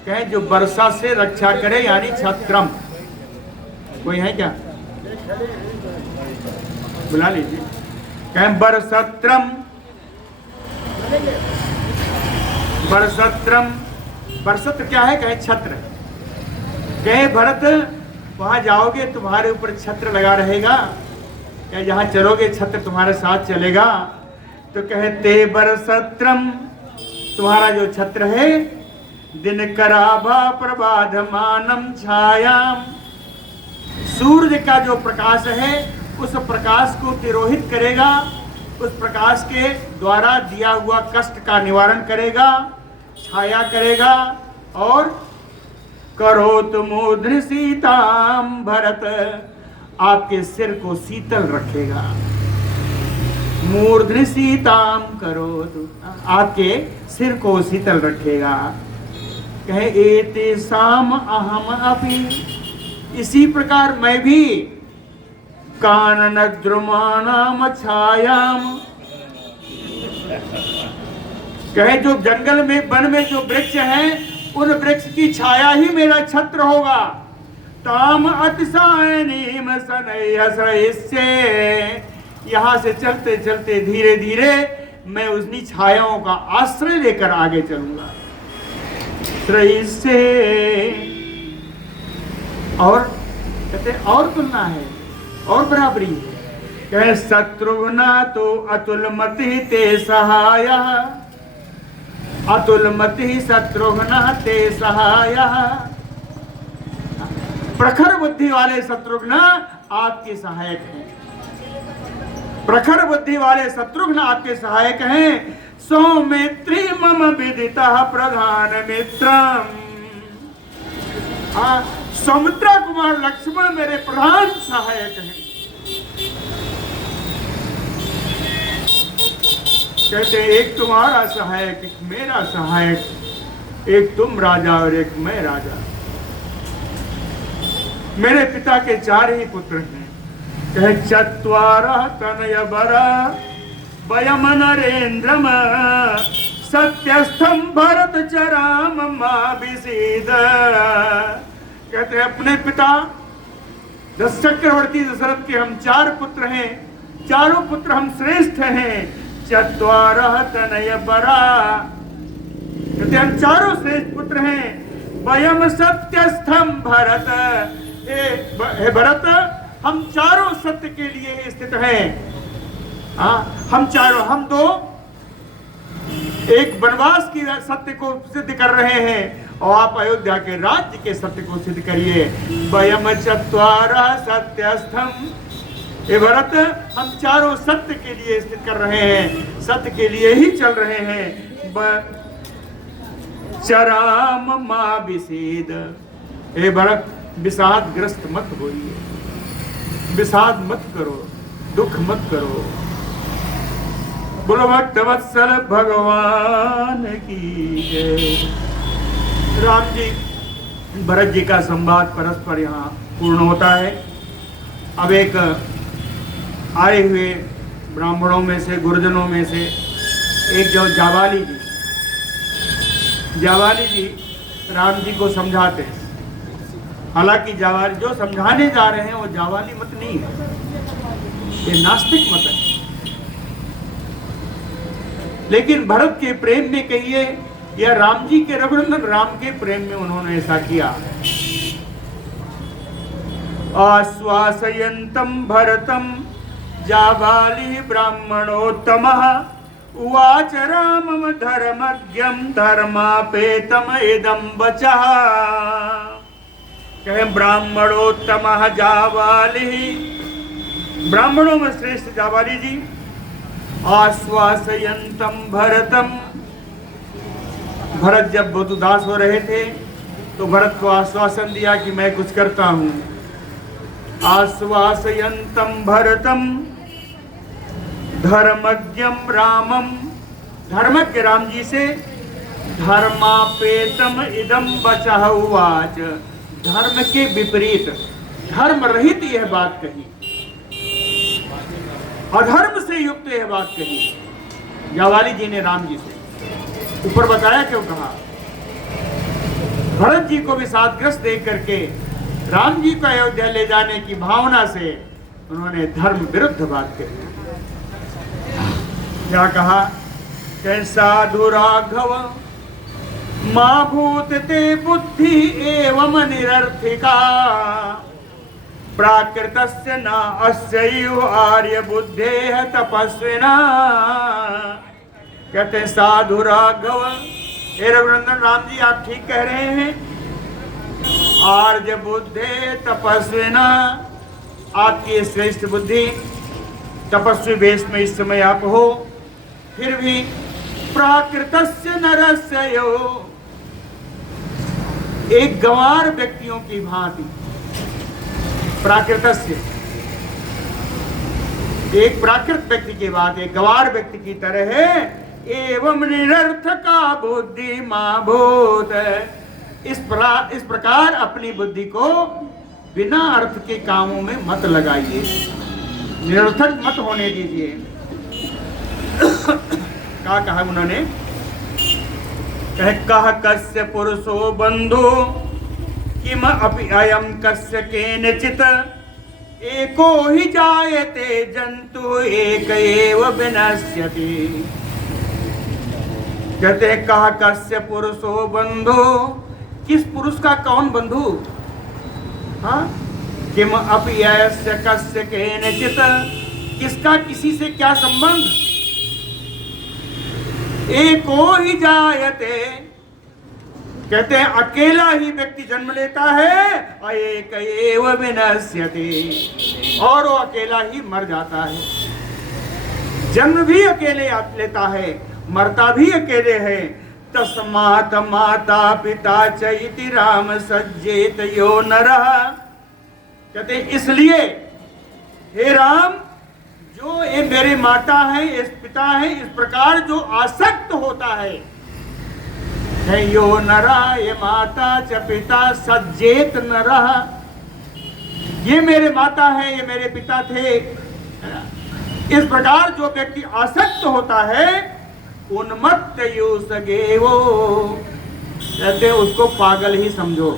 कहे जो वर्षा से रक्षा करे, यानी छत्रम। कोई है क्या? बुला लीजिए। कहे बरसत्रम, बरसत्रम, बरसत्र क्या है? कहे छत्र। कहे भरत वहां जाओगे तुम्हारे ऊपर छत्र लगा रहेगा, क्या जहां चलोगे छत्र तुम्हारे साथ चलेगा। तो कहते बरसत्रम, तुम्हारा जो छत्र है, दिनकराभा प्रबाधमानम छायाम, सूर्य का जो प्रकाश है उस प्रकाश को तिरोहित करेगा, उस प्रकाश के द्वारा दिया हुआ कष्ट का निवारण करेगा, छाया करेगा। और करोत मूर्धनि सीताम, भरत आपके सिर को शीतल रखेगा। मूर्धनि सीताम करोत, आपके सिर को शीतल रखेगा। कहे एतेषाम अहम अपि, इसी प्रकार मैं भी काननद्रुमाणाम छायाम, कहे जो जंगल में, वन में जो वृक्ष हैं, उन वृक्ष की छाया ही मेरा छत्र होगा। ताम अतिशायिनीम शनैः श्रयिष्ये, यहाँ से चलते चलते धीरे धीरे मैं उन्हीं छायाओं का आश्रय लेकर आगे चलूंगा। श्रयिष्ये, और कहते और तुलना है, और बराबरी है। कहे शत्रुघ्ना तो अतुलमति ते सहायः, अतुलमति शत्रुघ्न ते सहायः, प्रखर बुद्धि वाले शत्रुघ्न आपके सहायक हैं। प्रखर बुद्धि वाले शत्रुघ्न आपके सहायक हैं। सौमित्री मम विदितः प्रधान मित्रम, सौमित्रा कुमार लक्ष्मण मेरे प्रधान सहायक हैं। कहते एक तुम्हारा सहायक, एक मेरा सहायक, एक तुम राजा और एक मैं राजा। मेरे पिता के 4 ही पुत्र हैं। कहे चत्वारः तनय बरा वयम नरेन्द्रम सत्यस्थम भरत चराम माभिषेद। कहते हैं अपने पिता दस चक्रवर्ती दशरथ के हम 4 पुत्र हैं, चारों पुत्र हम श्रेष्ठ हैं। चत्वारः तनय बरा, कहते हम चारों श्रेष्ठ पुत्र हैं। वयम सत्यस्थम भरत, हे भरत हम चारों सत्य के लिए स्थित हैं। हम चारों, हम 2 एक वनवास की सत्य को सिद्ध कर रहे हैं और आप अयोध्या के राज्य के सत्य को सिद्ध करिए। वयम चत्वारः सत्यस्थम, हे भरत हम चारों सत्य के लिए स्थित कर रहे हैं, सत्य के लिए ही चल रहे हैं। चराम माभिषेद, हे भरत विषाद ग्रस्त मत होइए, विषाद मत करो, दुख मत करो। बोलो भक्तवत्सल भगवान की जय। राम जी भरत जी का संवाद परस्पर यहाँ पूर्ण होता है। अब एक आए हुए ब्राह्मणों में से, गुरुजनों में से एक जो जावाली जी राम जी को समझाते हैं। हालांकि जावाली जो समझाने जा रहे हैं वो जावाली मत नहीं है, ये नास्तिक मत है। लेकिन भरत के प्रेम में कहिए या राम जी के, रघुनंदन राम के प्रेम में उन्होंने ऐसा किया। आश्वासयन्तम भरतम जाबाली ब्राह्मणोत्तमः उवाच रामम धर्मज्ञम धर्मापेतम इदं वचः। कहे ब्राह्मणोत्तमः जाबाली, ब्राह्मणों में श्रेष्ठ जाबाली जी। आश्वासयन्तम भरतम, भरत जब बहुत उदास हो रहे थे तो भरत को आश्वासन दिया कि मैं कुछ करता हूं। आश्वासयन्तम भरतम धर्मज्ञम रामम, धर्मज्ञ राम जी से धर्मापेतम इदम वचः उवाच, धर्म के विपरीत, धर्म रहित यह बात कही, अधर्म से युक्त यह बात कही जावाली जी ने राम जी से। ऊपर बताया क्यों कहा, भरत जी को विषादग्रस्त देख करके राम जी को अयोध्या ले जाने की भावना से उन्होंने धर्म विरुद्ध बात कही। क्या कहा, साधु राघव मां भूत ते बुद्धि एवं निरर्थिका प्राकृतस्य न अस्यैव आर्य बुद्धेः तपस्विना। कहते साधु राघव, हे रघुनंदन राम जी आप ठीक कह रहे हैं। आर्य बुद्धे तपस्विना, आपकी श्रेष्ठ बुद्धि, तपस्वी वेश में इस समय आप हो, फिर भी प्राकृतस्य नरस्य यो, एक गंवार व्यक्तियों की भांति, प्राकृतस्य एक प्राकृत व्यक्ति की बात, एक गंवार व्यक्ति की तरह है। एवं निरर्थका बुद्धि मां भूत, इस प्रकार अपनी बुद्धि को बिना अर्थ के कामों में मत लगाइए, निरर्थक मत होने दीजिए। क्या कहा उन्होंने, कह कस्य पुरुषो बंधु किम अपि अयम कस्य केनचित् एको ही जायते जंतु एक एव विनश्यति। कहते कहा कस्य पुरुषो बंधु, किस पुरुष का कौन बंधु, हाँ किम अपि अयस्य कस्य केनचित्, किसका किसी से क्या संबंध। एको ही जायते, कहते हैं अकेला ही व्यक्ति जन्म लेता है, एक एव विनश्यति, और वो अकेला ही मर जाता है। जन्म भी अकेले लेता है, मरता भी अकेले है। तस्मात् माता पिता चैति राम सज्जेत यो नरः, कहते हैं इसलिए हे राम, जो ये मेरे माता है, इस पिता है, इस प्रकार जो आसक्त होता है, यो नरा, ये माता च पिता सज्जेत नरः, ये मेरे माता है, ये मेरे पिता थे, इस प्रकार जो व्यक्ति आसक्त होता है उन्मत्त सगे वो कहते उसको पागल ही समझो।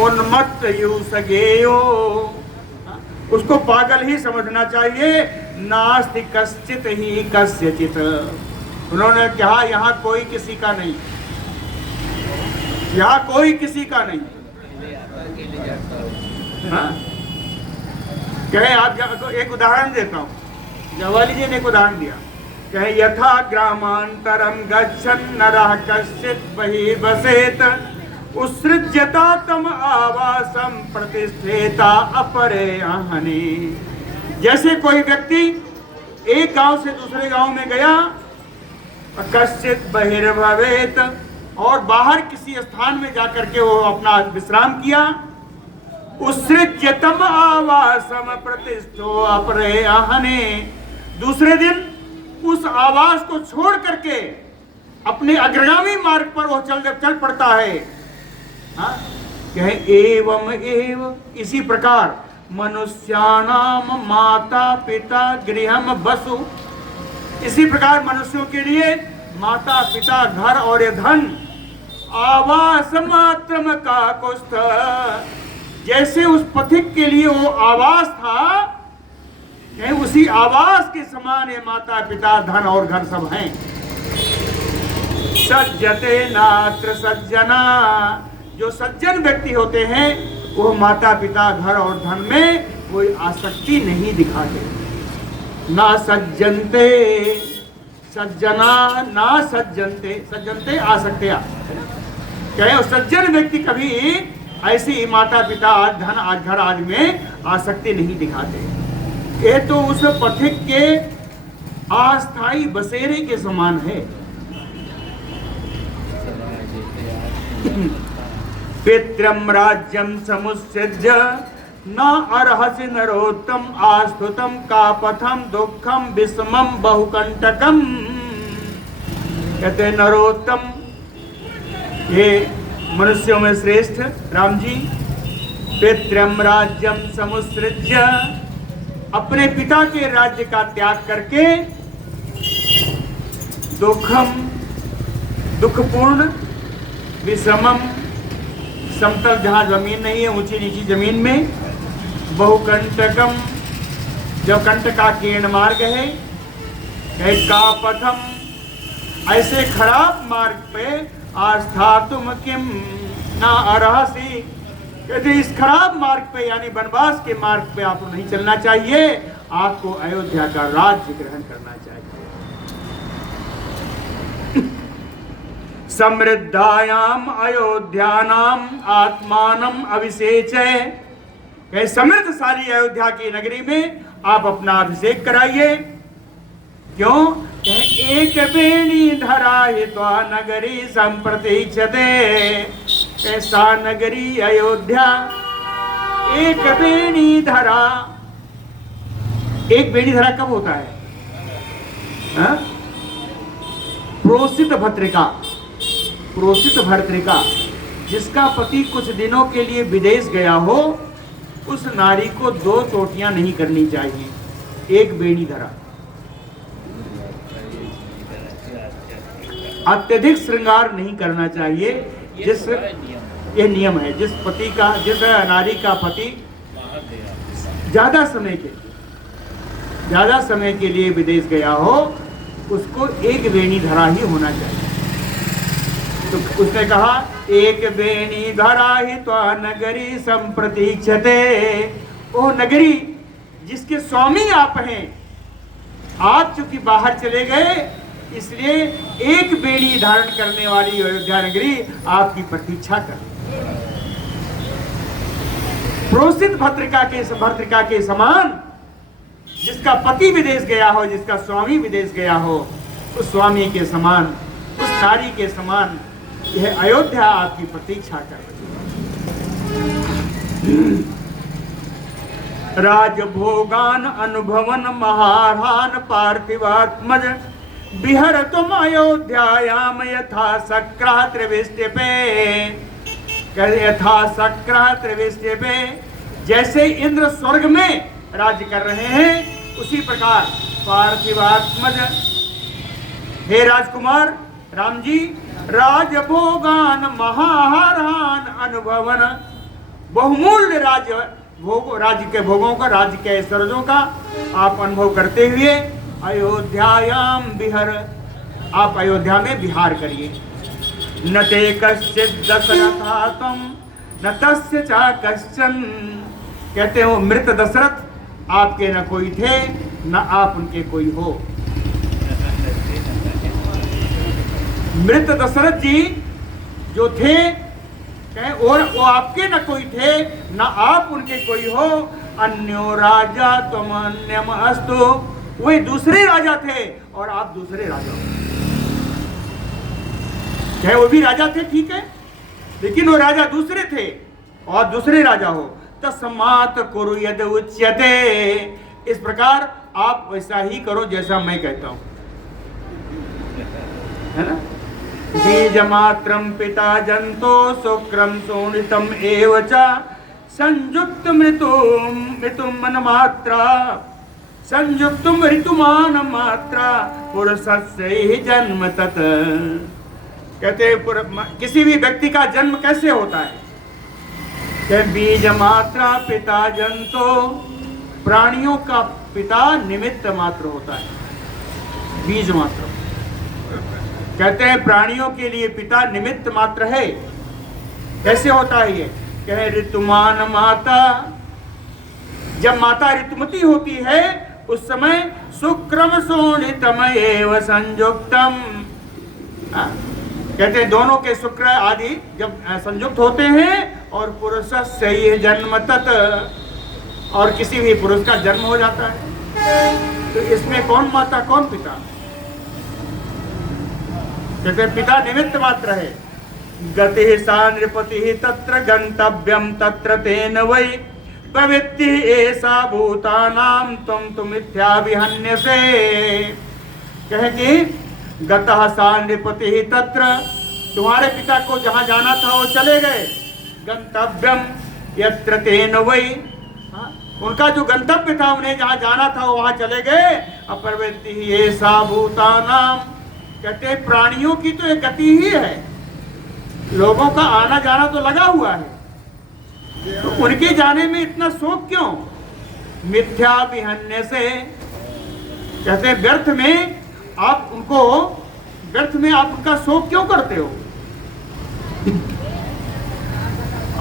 उन्मत्त सगे उसको पागल ही समझना चाहिए। नास्ति कश्चित ही कस्यचित, उन्होंने कहा यहाँ कोई किसी का नहीं, यहाँ कोई किसी का नहीं। हाँ? कहे आप एक उदाहरण देता हूँ, जवाली जी ने एक उदाहरण दिया। कहे यथा ग्रामांतरम गच्छन् नरः कश्चित् बहिः बसेत उत्सृज्यता तम आवासम प्रतिष्ठेता अपरे आहने। जैसे कोई व्यक्ति एक गांव से दूसरे गांव में गया, कश्चित् बहिर्भवेत, और बाहर किसी स्थान में जाकर के वो अपना विश्राम किया। उत्सृज्यतम आवासम प्रतिष्ठो अपरे आहने, दूसरे दिन उस आवास को छोड़ करके अपने अग्रगामी मार्ग पर वो चल पड़ता है। हाँ? कहे एवं एव, इसी प्रकार मनुष्याणाम माता पिता गृहम बसु, इसी प्रकार मनुष्यों के लिए माता पिता घर और धन आवास मात्रम का कुस्थ, जैसे उस पथिक के लिए वो आवास था, उसी आवास के समान ये माता पिता धन और घर सब हैं। सज्जते नात्र सज्जना, जो सज्जन व्यक्ति होते हैं वो माता पिता घर और धन में कोई आसक्ति नहीं दिखाते। ना सज्जनते सज्जना ना सज्जनते, सज्जनते आसक्तिया, कहे सज्जन व्यक्ति कभी ऐसी माता पिता धन घर आदि में आसक्ति नहीं दिखाते। ये तो उस पथिक के अस्थाई बसेरे के समान है। पित्रम राज्यम समुत्सृज्य न अर्हसि नरोत्तम आस्तुतम का पथम दुखम विषमम बहुकंटकम। कहते नरोत्तम, ये मनुष्यों में श्रेष्ठ राम जी, पित्रम राज्यम समुत्सृज्य, अपने पिता के राज्य का त्याग करके दुखम दुखपूर्ण विषमम, समतल जहां जमीन नहीं है ऊंची नीची जमीन में, बहुकंटकम, जब कंटका कीर्ण मार्ग है, का पथम, ऐसे खराब मार्ग पे आस्था तुम किम ना अर्हसि, कहते इस खराब मार्ग पे यानी वनवास के मार्ग पे आपको नहीं चलना चाहिए, आपको अयोध्या का राज्य ग्रहण करना चाहिए। समृद्धायाम अयोध्यानाम आत्मानम अभिषेचय, कहे समृद्धशाली अयोध्या की नगरी में आप अपना अभिषेक कराइए। क्यों? कहे एक बेणी धरा हित्वा नगरी संप्रतीक्षते, कैसा नगरी अयोध्या एक बेणी धरा। एक बेणी धरा कब होता है? हा? प्रोसित भर्तृका, प्रोसित भर्तृका, जिसका पति कुछ दिनों के लिए विदेश गया हो, उस नारी को 2 चोटियां नहीं करनी चाहिए, एक बेणी धरा। अत्यधिक श्रृंगार नहीं करना चाहिए, जिस यह नियम है, जिस नारी का पति ज्यादा समय के लिए विदेश गया हो, उसको एक बेणी धरा ही होना चाहिए। तो उसने कहा एक बेणी धरा ही तो नगरी संप्रतीक्षते, वो नगरी जिसके स्वामी आप हैं, आप चूंकि बाहर चले गए इसलिए एक बेड़ी धारण करने वाली अयोध्या नगरी आपकी प्रतीक्षा कर। प्रोसित भर्तृका के समान जिसका पति विदेश गया हो, जिसका स्वामी विदेश गया हो, उस स्वामी के समान, उस नारी के समान यह अयोध्या आपकी प्रतीक्षा कर रही है। राजभोगान अनुभवन महारान पार्थिवात्मज बिहर तुम अयोध्यायाम यथा सक्रा त्रिविष्टपे, यथा सक्रा त्रिविष्टपे, जैसे इंद्र स्वर्ग में राज्य कर रहे हैं, उसी प्रकार पार्थिवात्मज हे राजकुमार राम जी, राजभोगान महाहारान अनुभवन, बहुमूल्य राज्य के भोगों का, राज्य के ऐश्वर्यों का आप अनुभव करते हुए अयोध्यायाम विहर, आप अयोध्या में विहार करिए। न ते कश्चित दशरथा तुम न तस्य चा कश्चन, कहते हो मृत दशरथ आपके न कोई थे न आप उनके कोई हो। मृत दशरथ जी जो थे और वो आपके न कोई थे न आप उनके कोई हो। अन्यो राजा तुम अन्यम अस्तु, वे दूसरे राजा थे और आप दूसरे राजा हो। चाहे वो भी राजा थे ठीक है, लेकिन वो राजा दूसरे थे और दूसरे राजा हो। तस्मात् कुरु यद उच्यते, इस प्रकार आप वैसा ही करो जैसा मैं कहता हूं, है ना। बीजमात्रं पिता जंतो शुक्रम सोनितम एव च संयुक्त मृतुम मात्रा संयुक्तम ऋतुमान मात्रा पुरुषस्य ही जन्म तत्। कहते हैं किसी भी व्यक्ति का जन्म कैसे होता है, बीज मात्रा पिता जंतो, प्राणियों का पिता निमित्त मात्र होता है। बीज मात्र कहते हैं प्राणियों के लिए पिता निमित्त मात्र है। कैसे होता है ये, कहे ऋतुमान माता, जब माता ऋतुमती होती है उस समय शुक्रम शोणितम एव संयुक्तम, कहते हैं दोनों के शुक्र आदि जब संयुक्त होते हैं और पुरुषस्य ही जन्म तत्, और किसी भी पुरुष का जन्म हो जाता है। तो इसमें कौन माता कौन पिता, कहते पिता निमित्त मात्र है। गति सा नृपति तत्र गंतव्यम तत्र तेन वै प्रवृत्ति ऐसा भूतानाम तुम मिथ्या विहन्यसे। कहे कि गतः सा नृपति तत्र, तुम्हारे पिता को जहां जाना था वो चले गए। गंतव्यम यत्र तेन वै, उनका जो गंतव्य था उन्हें जहां जाना था वो वहां चले गए। अप्रवृत्ति ऐसा भूतानाम, कहते हैं प्राणियों की तो एक गति ही है, लोगों का आना जाना तो लगा हुआ है, तो उनके जाने में इतना शोक क्यों। मिथ्या विहन्य से, कहते हैं व्यर्थ में आप उनको, व्यर्थ में आप उनका शोक क्यों करते हो।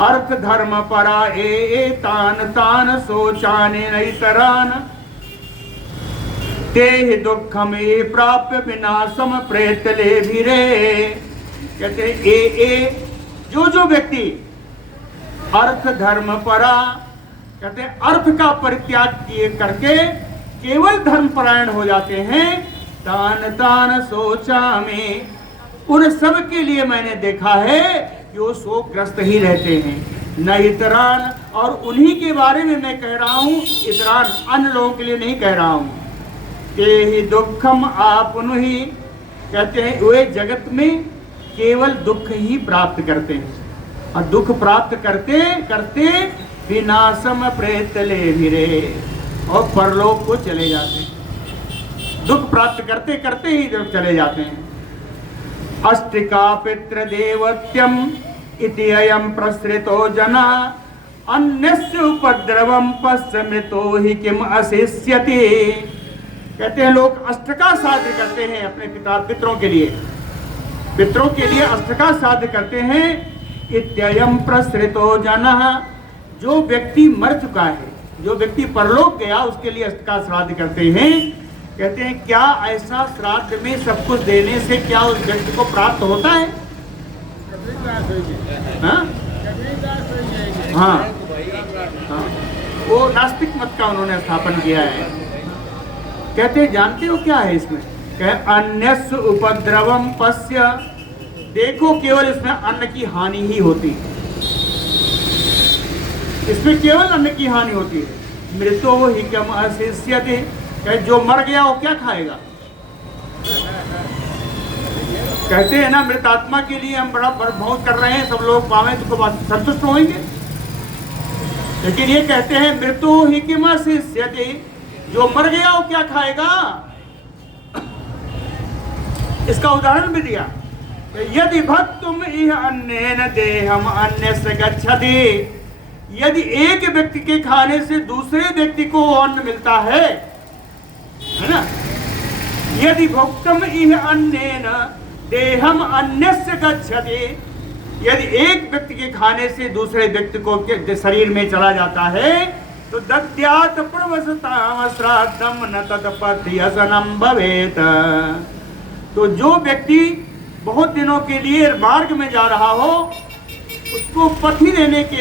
अर्थ धर्म परा ए तान तान सोचाने नहीं तरान ते ही दुख में प्राप्य विनाशम प्रेतले भीरे। कहते ए जो व्यक्ति अर्थ धर्म परा, कहते अर्थ का परित्याग किए करके केवल धर्म परायण हो जाते हैं। तान तान सोचा में, उन सब के लिए मैंने देखा है कि वो शोकग्रस्त ही रहते हैं। न इतरान, और उन्हीं के बारे में मैं कह रहा हूँ, इतरान अन्य लोगों के लिए नहीं कह रहा हूँ। ते ही दुखम आपनु ही, कहते हैं वे जगत में केवल दुख ही प्राप्त करते हैं, और दुख प्राप्त करते करते विनाशम प्रेतले भिरे, और परलोक को चले जाते हैं। दुख प्राप्त करते करते ही चले जाते हैं। अस्त्रिका पितृ देवत्यम इति अयम प्रसृतो जना अन्यस्य उपद्रवम पश्य मृतो ही किम अशिष्यति। कहते हैं लोग अष्टका साध्य करते हैं अपने पितरों के लिए, पितरों के लिए अष्टका साध्य करते हैं। इत्ययम प्रसृतो जना, जो व्यक्ति मर चुका है, जो व्यक्ति परलोक गया, उसके लिए अष्टका श्राद्ध करते हैं। कहते हैं क्या ऐसा श्राद्ध में सब कुछ देने से क्या उस व्यक्ति को प्राप्त होता है। हाँ? हाँ, वो नास्तिक मत का उन्होंने स्थापन किया है। कहते हैं जानते हो क्या है इसमें, कहे अन्यस्य उपद्रवम पश्य, देखो केवल इसमें अन्न की हानि ही होती है, इसमें केवल अन्न की हानि होती है। मृतो ही कम अशिष्यते, जो मर गया वो क्या खाएगा। कहते हैं ना मृत आत्मा के लिए हम बड़ा बहुत कर रहे हैं, सब लोग पावे तो संतुष्ट होंगे। लेकिन ये कहते हैं मृत्यु ही किमशिष्यति, जो मर गया वो क्या खाएगा। इसका उदाहरण भी दिया, यदि भक्तुम इह अन्नेन देहम अन्यस्य गच्छति, यदि एक व्यक्ति के खाने से दूसरे व्यक्ति को अन्न मिलता है ना, यदि भुक्तम इह अन्नेन देहम अन्यस्य गच्छति, यदि एक व्यक्ति के खाने से दूसरे व्यक्ति को शरीर में चला जाता है, तो दद्यात प्रवसताम श्राद्धम न तत्पथ्यसनम भवेत, तो जो व्यक्ति बहुत दिनों के लिए मार्ग में जा रहा हो, उसको पथी देने के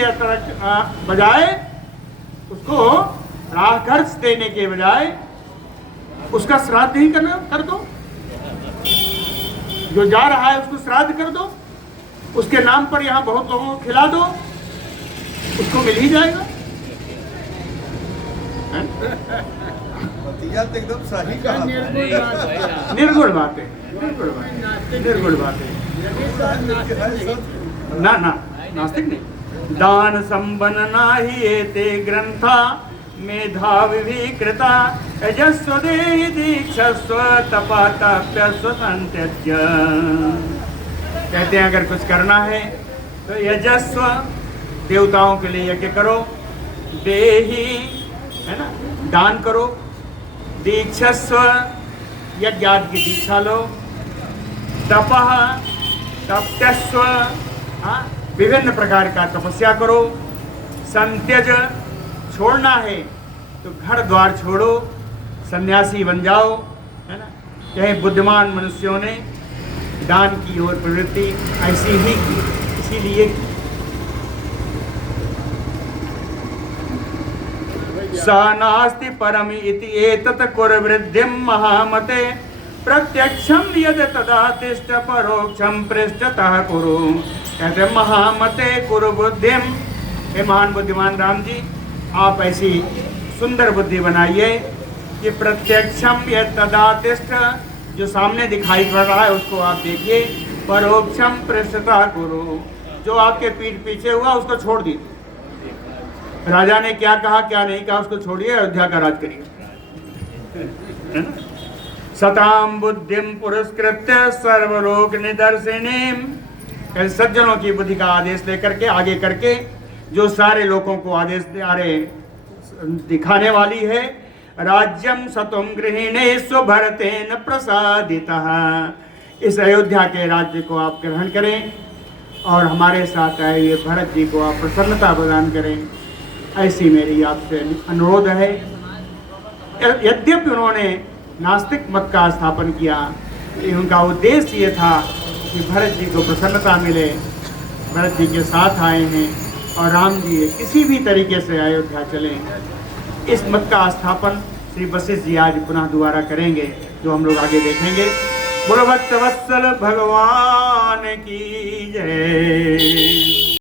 बजाय, उसको राह खर्च देने के बजाय उसका श्राद्ध ही करना कर दो। जो जा रहा है उसको श्राद्ध कर दो, उसके नाम पर यहाँ बहुत लोगों को खिला दो, उसको मिल ही जाएगा। एकदम सही कहा। निर्गुण बातें, निर्गुण बातें ना ना, नास्तिक नहीं। दान संबंधना ही एते ग्रंथा मेधाविधि कृता यजस्व देहि दीक्षस्व तपा तप्यस्व संत्यज्य। कहते हैं अगर कुछ करना है तो यजस्व, देवताओं के लिए यज्ञ करो, देहि है ना, दान करो, दीक्षस्व, यज्ञादि की दीक्षा लो, तपः तप्यस्व, विभिन्न प्रकार का तपस्या करो, संत्यज, छोड़ना है तो घर द्वार छोड़ो, सन्यासी बन जाओ, है ना। कहीं बुद्धिमान मनुष्यों ने दान की ओर प्रवृत्ति ऐसी ही की, इसीलिए स नास्ति परम इति एतत् कुर्वृद्धिं महामते प्रत्यक्षम यद तदा तिष्ठ परोक्षम पृष्ठतः कुरु। कहते महामते कुरु बुद्धिम, हे महान बुद्धिमान राम जी, आप ऐसी सुंदर बुद्धि बनाइए कि प्रत्यक्षम यद तदा तिष्ठ, जो सामने दिखाई पड़ रहा है उसको आप देखिए, परोक्षम पृष्ठतः कुरु, जो आपके पीठ पीछे हुआ उसको छोड़ दीजिए। राजा ने क्या कहा क्या नहीं कहा उसको छोड़िए, अयोध्या का राज करिए। सताम बुद्धिम पुरस्कृत्य सर्वलोक निदर्शनीम, सज्जनों की बुद्धि का आदेश लेकर के आगे करके जो सारे लोगों को आदेश दिखाने वाली है। राज्यम सतुम गृहिणेषु भरतेन प्रसादितः, इस अयोध्या के राज्य को आप ग्रहण करें और हमारे साथ आए ये भरत जी को आप प्रसन्नता प्रदान करें, ऐसी मेरी आपसे अनुरोध है। यद्यपि उन्होंने नास्तिक मत का स्थापन किया, उनका उद्देश्य ये था कि भरत जी को प्रसन्नता मिले, भरत जी के साथ आए हैं और राम जी किसी भी तरीके से अयोध्या चलें। इस मत का स्थापन श्री वशिष्ठ जी आज पुनः दोबारा करेंगे, जो हम लोग आगे देखेंगे। बोलो भक्तवत्सल भगवान की जय।